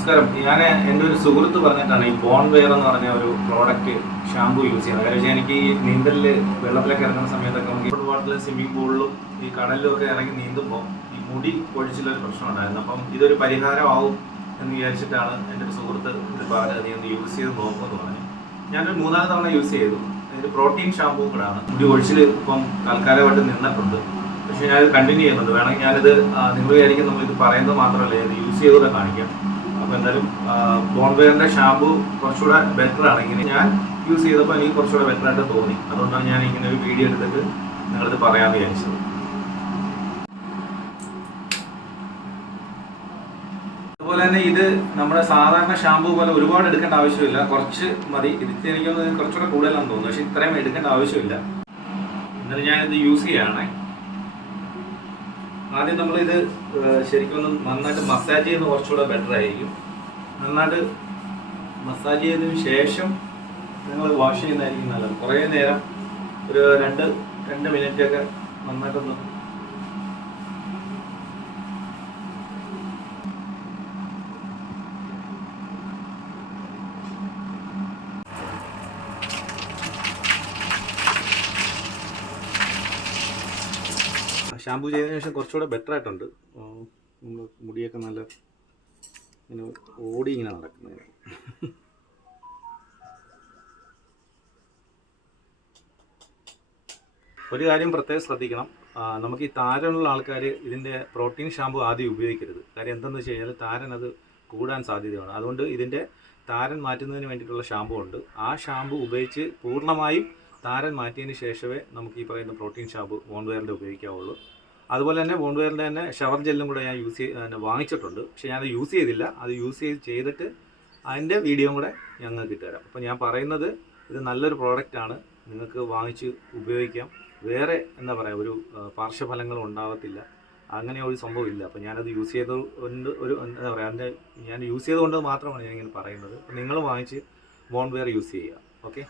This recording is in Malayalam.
നമസ്കാരം. ഞാൻ എൻ്റെ ഒരു സുഹൃത്ത് പറഞ്ഞിട്ടാണ് ഈ ബോൺ വെയർ എന്ന് പറഞ്ഞ ഒരു പ്രോഡക്റ്റ് ഷാമ്പു യൂസ് ചെയ്യുന്നത്. കാര്യം വെച്ചാൽ എനിക്ക് ഈ നീന്തലിൽ വെള്ളത്തിലൊക്കെ ഇറങ്ങുന്ന സമയത്തൊക്കെ നമുക്ക് ഫുട് വാട്ടറിലും സ്വിമ്മിംഗ് പൂളിലും ഈ കടലിലും ഒക്കെ ഇറങ്ങി നീന്തുമ്പോൾ ഈ മുടി പൊഴിച്ചിലൊരു പ്രശ്നം ഉണ്ടായിരുന്നു. അപ്പം ഇതൊരു പരിഹാരമാവും എന്ന് വിചാരിച്ചിട്ടാണ് എൻ്റെ ഒരു സുഹൃത്ത് ഇത് പറഞ്ഞത്, നീ ഒന്ന് യൂസ് ചെയ്ത് നോക്കുമെന്ന് പറഞ്ഞു. ഞാനൊരു 3-4 തവണ യൂസ് ചെയ്തു. ഇതൊരു പ്രോട്ടീൻ ഷാമ്പൂ കൂടാണ്. മുടി ഒഴിച്ചിൽ ഇപ്പം തൽക്കാലമായിട്ട് നിന്നിട്ടുണ്ട്, പക്ഷേ ഞാനിത് കണ്ടിന്യൂ ചെയ്യുന്നുണ്ട്. വേണമെങ്കിൽ ഞാനിത് നിങ്ങൾ വിചാരിക്കും നമ്മളിത് പറയുന്നത് മാത്രമല്ല, ഇത് യൂസ് ചെയ്തുകൂടെ കാണിക്കാം. അപ്പോൾ എന്തായാലും ബോൺ വെയറിൻ്റെ ഷാമ്പൂ കുറച്ചുകൂടെ ബെറ്റർ ആണ്. ഇങ്ങനെ ഞാൻ യൂസ് ചെയ്തപ്പോൾ എനിക്ക് കുറച്ചുകൂടെ ബെറ്ററായിട്ട് തോന്നി. അതുകൊണ്ടാണ് ഞാൻ ഇങ്ങനെ ഒരു വീഡിയോ എടുത്തിട്ട് നിങ്ങളിത് പറയാമെന്ന് വിചാരിച്ചത്. അതുപോലെ തന്നെ ഇത് നമ്മുടെ സാധാരണ ഷാമ്പൂ പോലെ ഒരുപാട് എടുക്കേണ്ട ആവശ്യമില്ല, കുറച്ച് മതി. ഇത് എനിക്കൊന്ന് കുറച്ചുകൂടെ കൂടുതലാണെന്ന് തോന്നുന്നു, പക്ഷേ ഇത്രയും എടുക്കേണ്ട ആവശ്യമില്ല. എന്നാലും ഞാനിത് യൂസ് ചെയ്യുകയാണേ. ആദ്യം നമ്മളിത് ശരിക്കും ഒന്ന് നന്നായിട്ട് മസാജ് ചെയ്യുന്നത് കുറച്ചുകൂടെ ബെറ്റർ ആയിരിക്കും. നന്നായിട്ട് മസാജ് ചെയ്തതിന് ശേഷം നിങ്ങൾ വാഷ് ചെയ്യുന്നതായിരിക്കും നല്ലത്. കുറേ നേരം ഒരു 2 മിനിറ്റൊക്കെ നന്നായിട്ടൊന്ന് ഷാമ്പൂ ചെയ്തതിനു ശേഷം കുറച്ചുകൂടെ ബെറ്റർ ആയിട്ടുണ്ട്. നമ്മൾ മുടിയൊക്കെ നല്ല ഇങ്ങനെ ഓടി ഇങ്ങനെ നടക്കുന്നത്. ഒരു കാര്യം പ്രത്യേകം ശ്രദ്ധിക്കണം, നമുക്ക് ഈ താരനുള്ള ആൾക്കാർ ഇതിൻ്റെ പ്രോട്ടീൻ ഷാമ്പൂ ആദ്യം ഉപയോഗിക്കരുത്. കാര്യം എന്തെന്ന് വെച്ച് കഴിഞ്ഞാൽ താരൻ അത് കൂടാൻ സാധ്യതയാണ്. അതുകൊണ്ട് ഇതിൻ്റെ താരൻ മാറ്റുന്നതിന് വേണ്ടിയിട്ടുള്ള ഷാമ്പൂ ഉണ്ട്. ആ ഷാമ്പൂ ഉപയോഗിച്ച് പൂർണ്ണമായും താരൻ മാറ്റിയതിന് ശേഷമേ നമുക്ക് ഈ പറയുന്ന പ്രോട്ടീൻ ഷാമ്പൂ ബോൺ വെയറിൻ്റെ ഉപയോഗിക്കാവുള്ളൂ. അതുപോലെ തന്നെ ബോൺ വെയറിൻ്റെ തന്നെ ഷവർ ജെല്ലും കൂടെ ഞാൻ വാങ്ങിച്ചിട്ടുണ്ട്, പക്ഷേ ഞാനത് യൂസ് ചെയ്തില്ല. അത് യൂസ് ചെയ്തിട്ട് അതിൻ്റെ വീഡിയോയും കൂടെ ഞങ്ങൾക്ക് ഇട്ടുതരാം. അപ്പോൾ ഞാൻ പറയുന്നത് ഇത് നല്ലൊരു പ്രോഡക്റ്റാണ്, നിങ്ങൾക്ക് വാങ്ങിച്ച് ഉപയോഗിക്കാം. വേറെ എന്താ പറയുക, ഒരു പാർശ്വഫലങ്ങളും ഉണ്ടാകത്തില്ല, അങ്ങനെ ഒരു സംഭവം ഇല്ല. അപ്പോൾ ഞാനത് യൂസ് ചെയ്തുകൊണ്ട് എന്താ പറയുക, ഞാൻ യൂസ് ചെയ്തുകൊണ്ട് മാത്രമാണ് ഞാൻ ഇങ്ങനെ പറയുന്നത്. അപ്പോൾ നിങ്ങൾ വാങ്ങിച്ച് ബോൺ വെയർ യൂസ് ചെയ്യുക. ഓക്കെ.